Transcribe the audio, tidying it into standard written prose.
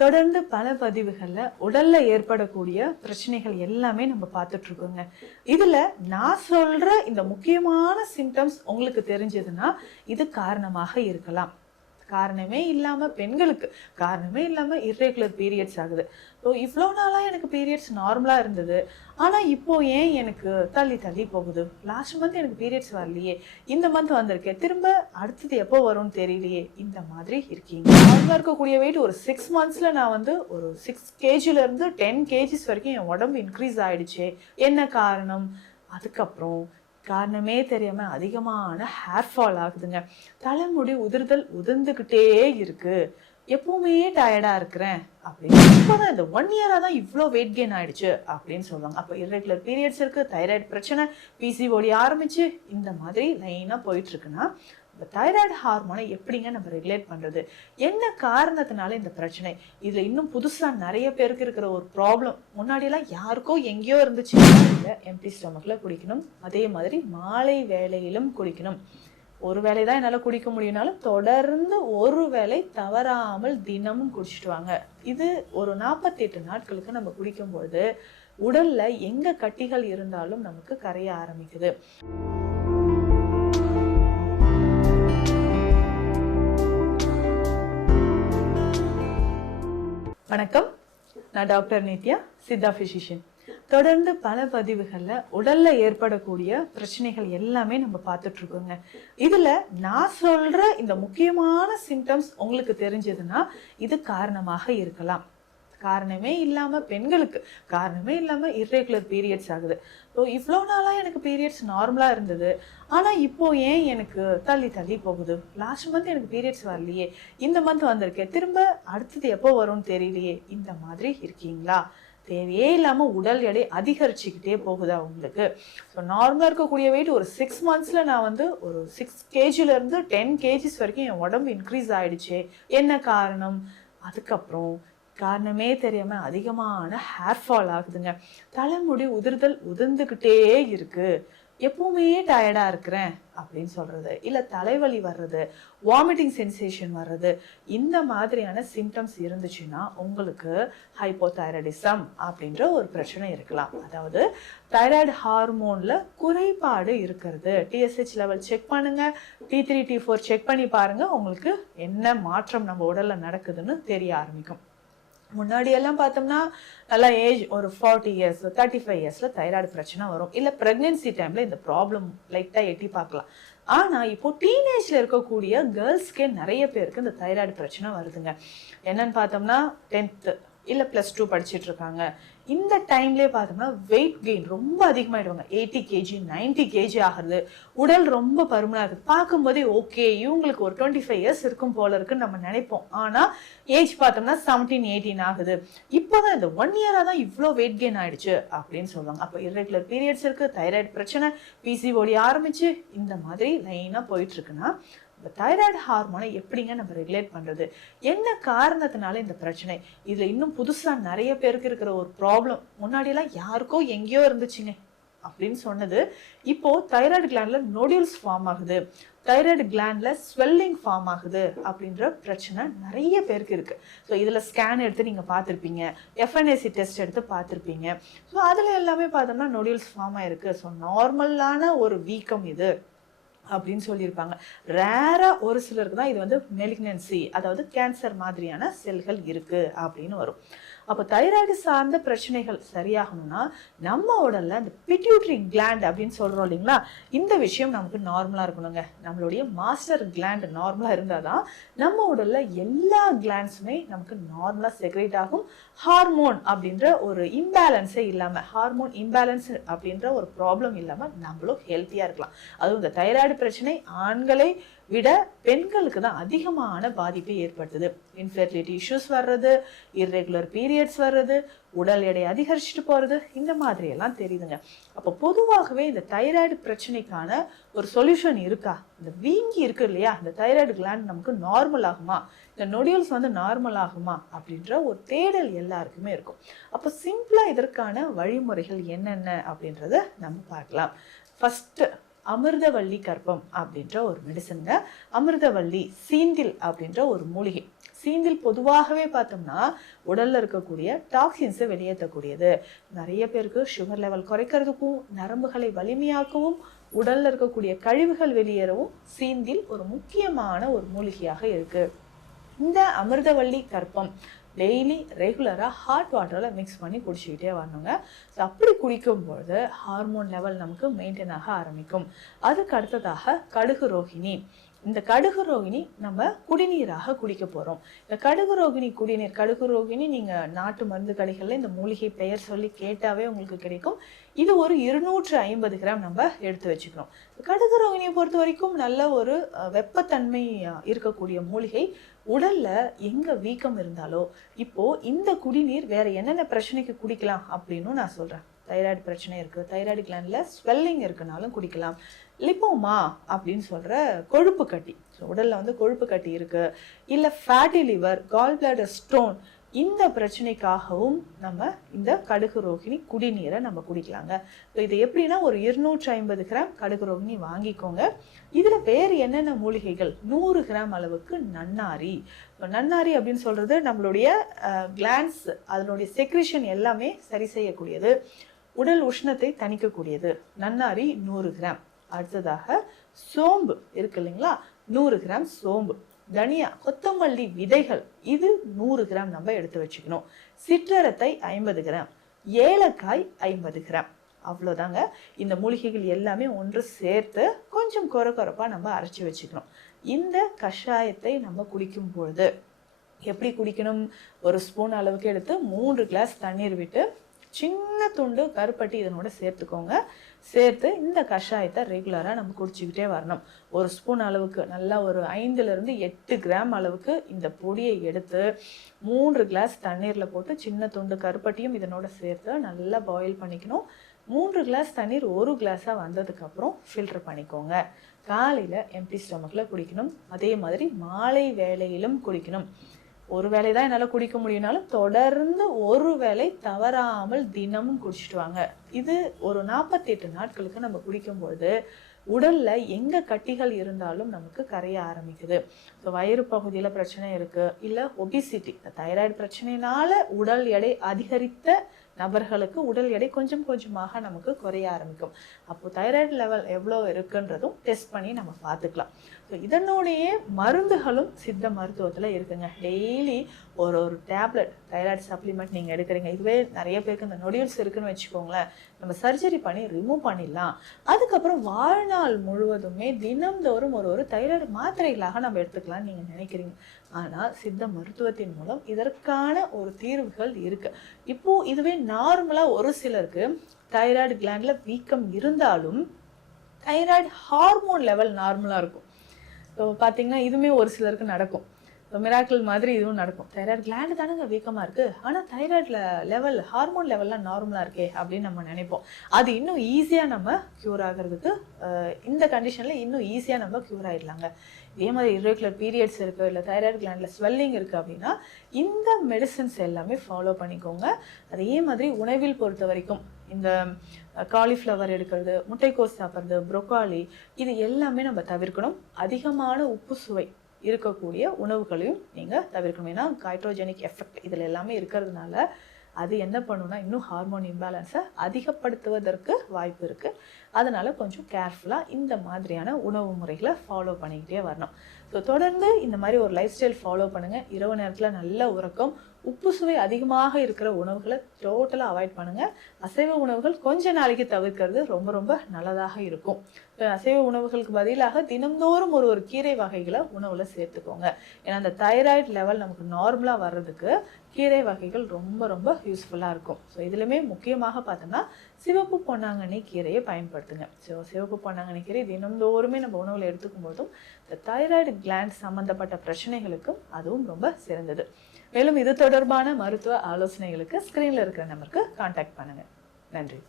தொடர்ந்து பல பதிவுகள்ல உடல்ல ஏற்படக்கூடிய பிரச்சனைகள் எல்லாமே நம்ம பார்த்துட்டு இருக்கோங்க. இதுல நான் சொல்ற இந்த முக்கியமான சிம்டம்ஸ் உங்களுக்கு தெரிஞ்சதுன்னா இது காரணமாக இருக்கலாம். காரணமே இல்லாம பெண்களுக்கு காரணமே இல்லாம இர்ரெகுலர் பீரியட்ஸ் ஆகுது. ஸோ இவ்வளோ நாளா எனக்கு பீரியட்ஸ் நார்மலா இருந்தது, ஆனா இப்போ ஏன் எனக்கு தள்ளி தள்ளி போகுது? லாஸ்ட் மந்த் எனக்கு பீரியட்ஸ் வரலையே, இந்த மந்த் வந்திருக்கேன், திரும்ப அடுத்தது எப்போ வரும்னு தெரியலையே, இந்த மாதிரி இருக்கீங்க. நார்மலா இருக்கக்கூடிய வெயிட் ஒரு 6 monthsல நான் ஒரு 6 kgல இருந்து 10 kgs வரைக்கும் என் உடம்பு இன்க்ரீஸ் ஆயிடுச்சே, என்ன காரணம்? அதுக்கப்புறம் காரணமே தெரியாம அதிகமான ஹேர் ஃபால் ஆகுதுங்க. தலைமுடி உதிர்ந்துகிட்டே இருக்கு, எப்பவுமே டயர்டா இருக்கிறேன் அப்படின்னு. இப்போதான் இந்த 1 year தான் இவ்வளோ வெயிட் கெயின் ஆயிடுச்சு அப்படின்னு சொல்லுவாங்க. அப்போ இர்ரெகுலர் பீரியட்ஸ் இருக்கு, தைராய்டு பிரச்சனை, பிசிஓடி ஆரம்பிச்சு இந்த மாதிரி லைனா போயிட்டு இருக்குன்னா இந்த தைராய்டு ஹார்மோனை எப்படிங்க நம்ம ரெகுலேட் பண்றது? என்ன காரணத்தினால இந்த பிரச்சனை? இதுல இன்னும் புதுசா நிறைய பேருக்கு இருக்கிற ஒரு ப்ராப்ளம், முன்னாடியெல்லாம் யாருக்கோ எங்கேயோ இருந்துச்சு, இல்லை எம்டி ஸ்டொமக்ல குடிக்கணும், அதே மாதிரி மாலை வேளையிலும் குடிக்கணும். ஒரு வேளை தான் என்னால் குடிக்க முடியும்னாலும் தொடர்ந்து ஒரு வேளை தவறாமல் தினமும் குடிச்சிட்டு வாங்க. இது ஒரு 48 நாட்களுக்கு நம்ம குடிக்கும்பொழுது உடல்ல எங்க கட்டிகள் இருந்தாலும் நமக்கு கரைய ஆரம்பிக்குது. வணக்கம், நான் டாக்டர் நித்யா, சித்தா பிசிஷியன். தொடர்ந்து பல பதிவுகள்ல உடல்ல ஏற்படக்கூடிய பிரச்சனைகள் எல்லாமே நம்ம பார்த்துட்டு இருக்கோங்க. இதுல நான் சொல்ற இந்த முக்கியமான சிம்டம்ஸ் உங்களுக்கு தெரிஞ்சதுன்னா இது காரணமாக இருக்கலாம். காரணமே இல்லாம பெண்களுக்கு காரணமே இல்லாம இர்ரெகுலர் பீரியட்ஸ் ஆகுது. ஸோ இவ்வளோ நாளா எனக்கு பீரியட்ஸ் நார்மலா இருந்தது, ஆனா இப்போ ஏன் எனக்கு தள்ளி தள்ளி போகுது? லாஸ்ட் மந்த் எனக்கு பீரியட்ஸ் வரலையே, இந்த மந்த் வந்திருக்கேன், திரும்ப அடுத்தது எப்போ வரும்னு தெரியலையே, இந்த மாதிரி இருக்கீங்களா? தேவையே இல்லாம உடல் எடை அதிகரிச்சுக்கிட்டே போகுதா உங்களுக்கு? ஸோ நார்மலா இருக்கக்கூடிய வெயிட் ஒரு 6 monthsல நான் ஒரு 6 kgல இருந்து 10 kgs வரைக்கும் என் உடம்பு இன்க்ரீஸ் ஆயிடுச்சே, என்ன காரணம்? அதுக்கப்புறம் காரணமே தெரியாம அதிகமான ஹேர் ஃபால் ஆகுதுங்க. தலைமுடி உதிர்ந்துகிட்டே இருக்கு, எப்பவுமே டயர்டா இருக்கிறேன் அப்படின்னு சொல்றது, இல்ல தலைவலி வர்றது, வாமிட்டிங் சென்சேஷன் வர்றது, இந்த மாதிரியான சிம்டம்ஸ் இருந்துச்சுன்னா உங்களுக்கு ஹைப்போதைராய்டிசம் அப்படின்ற ஒரு பிரச்சனை இருக்கலாம். அதாவது தைராய்டு ஹார்மோன்ல குறைபாடு இருக்கிறது. TSH லெவல் செக் பண்ணுங்க, T3 T4 செக் பண்ணி பாருங்க, உங்களுக்கு என்ன மாற்றம் நம்ம உடல்ல நடக்குதுன்னு தெரிய ஆரம்பிக்கும். முன்னாடி எல்லாம் பார்த்தோம்னா நல்லா ஏஜ் ஒரு 40 years 35 yearsல தைராய்டு பிரச்சனை வரும், இல்ல பிரெக்னன்சி டைம்ல இந்த ப்ராப்ளம் லைட்டா எட்டி பார்க்கலாம். ஆனா இப்போ டீனேஜ்ல இருக்கக்கூடிய கேர்ள்ஸ்க்கே நிறைய பேருக்கு இந்த தைராய்டு பிரச்சனை வருதுங்க. என்னன்னு பார்த்தோம்னா 10th இல்ல +2 படிச்சுட்டு இருக்காங்க. இந்த டைம்லேயே பார்த்தோம்னா வெயிட் கெயின் ரொம்ப அதிகமாயிடுவாங்க. 80 kg 90 kg ஆகுது, உடல் ரொம்ப பருமனா இருக்குது. பார்க்கும்போதே ஓகே இவங்களுக்கு ஒரு 25 years இருக்கும் போல இருக்குன்னு நம்ம நினைப்போம். ஆனா ஏஜ் பார்த்தோம்னா 17 18 ஆகுது. இப்போதான் இந்த 1 year தான் இவ்வளோ வெயிட் கெயின் ஆயிடுச்சு அப்படின்னு சொல்லுவாங்க. அப்போ இர்ரெகுலர் பீரியட்ஸ் இருக்கு, தைராய்டு பிரச்சனை, பிசிஓடி ஆரம்பிச்சு இந்த மாதிரி லைனா போயிட்டு இருக்குன்னா இந்த தைராய்டு ஹார்மோனை எப்படிங்க நம்ம ரெகுலேட் பண்றது? என்ன காரணத்தினால இந்த பிரச்சனை? இதுல இன்னும் புதுசா நிறைய பேருக்கு இருக்கிற ஒரு ப்ராப்ளம், முன்னாடியெல்லாம் யாருக்கோ எங்கேயோ இருந்துச்சுங்க அப்படின்னு சொன்னது இப்போ தைராய்டு கிளாண்ட்ல நோடியூல்ஸ் ஃபார்ம் ஆகுது, தைராய்டு கிளாண்ட்ல ஸ்வெல்லிங் ஃபார்ம் ஆகுது அப்படின்ற பிரச்சனை நிறைய பேருக்கு இருக்கு. ஸோ இதுல ஸ்கேன் எடுத்து நீங்க பார்த்துருப்பீங்க, FNAC டெஸ்ட் எடுத்து பார்த்துருப்பீங்க. ஸோ அதுல எல்லாமே பார்த்தோம்னா நோடியூல்ஸ் ஃபார்ம் ஆயிருக்கு. ஸோ நார்மலான ஒரு வீக்கம் இது அப்படின்னு சொல்லியிருப்பாங்க. ரேரா ஒரு சிலருக்கு தான் இது மெலிக்னன்சி, அதாவது கேன்சர் மாதிரியான செல்கள் இருக்கு அப்படின்னு வரும். அப்போ தைராய்டு சார்ந்த பிரச்சனைகள் சரியாகணும்னா நம்ம உடல்ல இந்த பிட்யூட்டரி கிளாண்ட் அப்படின்னு சொல்றோம் இல்லைங்களா, இந்த விஷயம் நமக்கு நார்மலா இருக்கணுங்க. நம்மளுடைய மாஸ்டர் கிளாண்ட் நார்மலா இருந்தாதான் நம்ம உடல்ல எல்லா கிளாண்ட்ஸுமே நமக்கு நார்மலா செக்ரேட் ஆகும். ஹார்மோன் அப்படின்ற ஒரு இம்பேலன்ஸே இல்லாம, ஹார்மோன் இம்பேலன்ஸ் அப்படின்ற ஒரு ப்ராப்ளம் இல்லாம நம்மளும் ஹெல்த்தியா இருக்கலாம். அதுவும் இந்த தைராய்டு பிரச்சனை ஆண்களை விட பெண்களுக்கு தான் அதிகமான பாதிப்பை ஏற்படுத்துது. இன்ஃபெர்டிலிட்டி இஷ்யூஸ் வர்றது, இர்ரெகுலர் பீரியட்ஸ் வர்றது, உடல் எடை அதிகரிச்சுட்டு போறது, இந்த மாதிரி எல்லாம் தெரியுதுங்க. அப்போ பொதுவாகவே இந்த தைராய்டு பிரச்சனைக்கான ஒரு சொல்யூஷன் இருக்கா? இந்த வீங்கி இருக்கு இல்லையா, இந்த தைராய்டு கிளாண்ட் நமக்கு நார்மல் ஆகுமா, இந்த நொடியூல்ஸ் நார்மல் ஆகுமா அப்படின்ற ஒரு தேடல் எல்லாருக்குமே இருக்கும். அப்போ சிம்பிளா இதற்கான வழிமுறைகள் என்னென்ன அப்படின்றத நம்ம பார்க்கலாம். ஃபர்ஸ்ட் அமிர்தவள்ளி கற்பம் அப்படின்ற ஒரு மெடிசனுங்க. அமிர்தவள்ளி சீந்தில் அப்படின்ற ஒரு மூலிகை. சீந்தில் பொதுவாகவே பார்த்தோம்னா உடல்ல இருக்கக்கூடிய டாக்ஸின்ஸை வெளியேற்றக்கூடியது. நிறைய பேருக்கு சுகர் லெவல் குறைக்கிறதுக்கும் நரம்புகளை வலிமையாக்கவும் உடல்ல இருக்கக்கூடிய கழிவுகள் வெளியேறவும் சீந்தில் ஒரு முக்கியமான ஒரு மூலிகையாக இருக்கு. இந்த அமிர்தவள்ளி கற்பம் டெய்லி ரெகுலராக ஹாட் வாட்டரில் மிக்ஸ் பண்ணி குடிச்சிக்கிட்டே வரணுங்க. ஸோ அப்படி குடிக்கும்பொழுது ஹார்மோன் லெவல் நமக்கு மெயின்டைன் ஆக ஆரம்பிக்கும். அதுக்கு அடுத்ததாக கடுகு ரோகிணி. இந்த கடுகு ரோகிணி நம்ம குடிநீராக குடிக்க போகிறோம். இந்த கடுகு ரோகிணி குடிநீர், கடுகு ரோகிணி நீங்கள் நாட்டு மருந்து கடைகளில் இந்த மூலிகை பெயர் சொல்லி கேட்டாவே உங்களுக்கு கிடைக்கும். இது ஒரு 250 கிராம் நம்ம எடுத்து வச்சுக்கணும். கடுகு ரோகிணியை பொறுத்த வரைக்கும் நல்ல ஒரு வெப்பத்தன்மை இருக்கக்கூடிய மூலிகை. உடல்ல எங்க வீக்கம் இருந்தாலோ இப்போ இந்த குடிநீர் வேற என்னென்ன பிரச்சனைக்கு குடிக்கலாம் அப்படின்னு நான் சொல்றேன். தைராய்டு பிரச்சனை இருக்கு, தைராய்டு கிளாண்ட்ல ஸ்வெல்லிங் இருக்குனாலும் குடிக்கலாம். லிப்போமா அப்படின்னு சொல்ற கொழுப்பு கட்டி, உடல்ல வந்து கொழுப்பு கட்டி இருக்கு, இல்ல fatty liver, gall bladder stone, இந்த பிரச்சனைக்காகவும் நம்ம இந்த கடுகு ரோகிணி குடிநீரை நம்ம குடிக்கலாங்க. இது எப்படின்னா ஒரு 250 கிராம் கடுகு ரோகிணி வாங்கிக்கோங்க. இதுல வேறு என்னென்ன மூலிகைகள், 100 கிராம் அளவுக்கு நன்னாரி. நன்னாரி அப்படின்னு சொல்றது நம்மளுடைய கிளான்ஸ், அதனுடைய செக்ரிஷன் எல்லாமே சரி செய்யக்கூடியது, உடல் உஷ்ணத்தை தணிக்கக்கூடியது. நன்னாரி 100 கிராம். அடுத்ததாக சோம்பு இருக்கு இல்லைங்களா, 100 கிராம் சோம்பு. தனியா, கொத்தமல்லி விதைகள், இது 100 கிராம் நம்ம எடுத்து வச்சுக்கணும். சிற்றரத்தை 50 கிராம், ஏலக்காய் 50 கிராம். அவ்வளோதாங்க. இந்த மூலிகைகள் எல்லாமே ஒன்று சேர்த்து கொஞ்சம் கொரப்பா நம்ம அரைச்சி வச்சுக்கணும். இந்த கஷாயத்தை நம்ம குடிக்கும் பொழுது எப்படி குடிக்கணும்? ஒரு ஸ்பூன் அளவுக்கு எடுத்து 3 கிளாஸ் தண்ணீர் விட்டு சின்ன துண்டு கருப்பட்டி இதனோட சேர்த்துக்கோங்க. சேர்த்து இந்த கஷாயத்தை ரெகுலராக நம்ம குடிச்சிக்கிட்டே வரணும். ஒரு ஸ்பூன் அளவுக்கு நல்லா ஒரு 5லிருந்து 8 கிராம் அளவுக்கு இந்த பொடியை எடுத்து 3 கிளாஸ் தண்ணீரில் போட்டு சின்ன துண்டு கருப்பட்டியும் இதனோட சேர்த்து நல்லா பாயில் பண்ணிக்கணும். 3 கிளாஸ் தண்ணீர் 1 கிளாஸாக வந்ததுக்கப்புறம் ஃபில்டர் பண்ணிக்கோங்க. காலையில் எம்டி ஸ்டொமக்கில் குடிக்கணும். அதே மாதிரி மாலை வேளையிலும் குடிக்கணும். ஒரு வேளை தான் என்னால் குடிக்க முடியும்னாலும் தொடர்ந்து ஒரு வேளை தவறாமல் தினமும் குடிச்சிட்டு வாங்க. இது ஒரு 48 நாட்களுக்கு நம்ம குடிக்கும்பொழுது உடல்ல எங்க கட்டிகள் இருந்தாலும் நமக்கு கரைய ஆரம்பிக்குது. ஸோ வயிறு பகுதியில் பிரச்சனை இருக்கு, இல்லை ஒபிசிட்டி, தைராய்டு பிரச்சனையினால உடல் எடை அதிகரித்த நபர்களுக்கு உடல் எடை கொஞ்சம் கொஞ்சமாக நமக்கு குறைய ஆரம்பிக்கும். அப்போ தைராய்டு லெவல் எவ்வளோ இருக்குன்றதும் டெஸ்ட் பண்ணி நம்ம பார்த்துக்கலாம். ஸோ இதனுடைய மருந்துகளும் சித்த மருத்துவத்தில் இருக்குங்க. டெய்லி ஒரு டேப்லெட் தைராய்டு சப்ளிமெண்ட் நீங்கள் எடுக்கிறீங்க. இதுவே நிறைய பேருக்கு இந்த நொடியூல்ஸ் இருக்குன்னு வச்சுக்கோங்களேன், நம்ம சர்ஜரி பண்ணி ரிமூவ் பண்ணிடலாம். அதுக்கப்புறம் வாழ்நாள் முழுவதுமே தினம்தோறும் ஒரு தைராய்டு மாத்திரைகளாக நம்ம எடுத்துக்கலாம்னு நீங்கள் நினைக்கிறீங்க. ஆனால் சித்த மருத்துவத்தின் மூலம் இதற்கான ஒரு தீர்வுகள் இருக்கு. இப்போ இதுவே நார்மலாக ஒரு சிலருக்கு தைராய்டு கிளாண்ட்ல வீக்கம் இருந்தாலும் தைராய்டு ஹார்மோன் லெவல் நார்மலாக இருக்கும். ஸோ பார்த்தீங்கன்னா இதுவுமே ஒரு சிலருக்கு நடக்கும். மிராக்கிள் மாதிரி இதுவும் நடக்கும். தைராய்டு கிளாண்டு தானங்க வீக்கமாக இருக்குது, ஆனால் தைராய்டு லெவல் ஹார்மோன் லெவல்லாம் நார்மலாக இருக்கே அப்படின்னு நம்ம நினைப்போம். அது இன்னும் ஈஸியாக நம்ம க்யூர் ஆகிறதுக்கு, இந்த கண்டிஷனில் இன்னும் ஈஸியாக நம்ம க்யூர் ஆகிடலாங்க. இதே மாதிரி இர்ரெகுலர் பீரியட்ஸ் இருக்குது, இல்லை தைராய்டு கிளாண்டில் ஸ்வெல்லிங் இருக்குது அப்படின்னா இந்த மெடிசன்ஸ் எல்லாமே ஃபாலோ பண்ணிக்கோங்க. அதே மாதிரி உணவில் பொறுத்த வரைக்கும் இந்த காலிஃப்ளவர் எடுக்கிறது, முட்டைக்கோஸ் சாப்பிட்றது, ப்ரொக்காலி, இது எல்லாமே நம்ம தவிர்க்கணும். அதிகமான உப்பு சுவை இருக்கக்கூடிய உணவுகளையும் நீங்கள் தவிர்க்கணும். ஏன்னா கைட்ரோஜெனிக் எஃபெக்ட் இதில் எல்லாமே இருக்கிறதுனால அது என்ன பண்ணுன்னா இன்னும் ஹார்மோன் இம்பேலன்ஸை அதிகப்படுத்துவதற்கு வாய்ப்பு இருக்குது. அதனால் கொஞ்சம் கேர்ஃபுல்லாக இந்த மாதிரியான உணவு முறைகளை ஃபாலோ பண்ணிக்கிட்டே வரணும். ஸோ தொடர்ந்து இந்த மாதிரி ஒரு லைஃப் ஸ்டைல் ஃபாலோ பண்ணுங்கள். இரவு நேரத்தில் நல்ல உறக்கம், உப்பு சுவை அதிகமாக இருக்கிற உணவுகளை டோட்டலாக அவாய்ட் பண்ணுங்கள். அசைவ உணவுகள் கொஞ்ச நாளைக்கு தவிர்க்கிறது ரொம்ப ரொம்ப நல்லதாக இருக்கும். அசைவ உணவுகளுக்கு பதிலாக தினந்தோறும் ஒரு கீரை வகைகளை உணவில் சேர்த்துக்கோங்க. ஏன்னா அந்த தைராய்டு லெவல் நமக்கு நார்மலாக வர்றதுக்கு கீரை வகைகள் ரொம்ப ரொம்ப யூஸ்ஃபுல்லாக இருக்கும். ஸோ இதுலையுமே முக்கியமாக பார்த்தோம்னா சிவப்பு பொன்னாங்கண்ணி கீரையை பயன்படுத்துங்க. ஸோ சிவப்பு பொன்னாங்கண்ணி கீரை தினந்தோறுமே நம்ம உணவில் எடுத்துக்கும் போதும் இந்த தைராய்டு கிளாண்ட் சம்மந்தப்பட்ட பிரச்சனைகளுக்கும் அதுவும் ரொம்ப சிறந்தது. மேலும் இது தொடர்பான மருத்துவ ஆலோசனைகளுக்கு ஸ்கிரீன்ல இருக்கிற நம்பருக்கு கான்டாக்ட் பண்ணுங்க. நன்றி.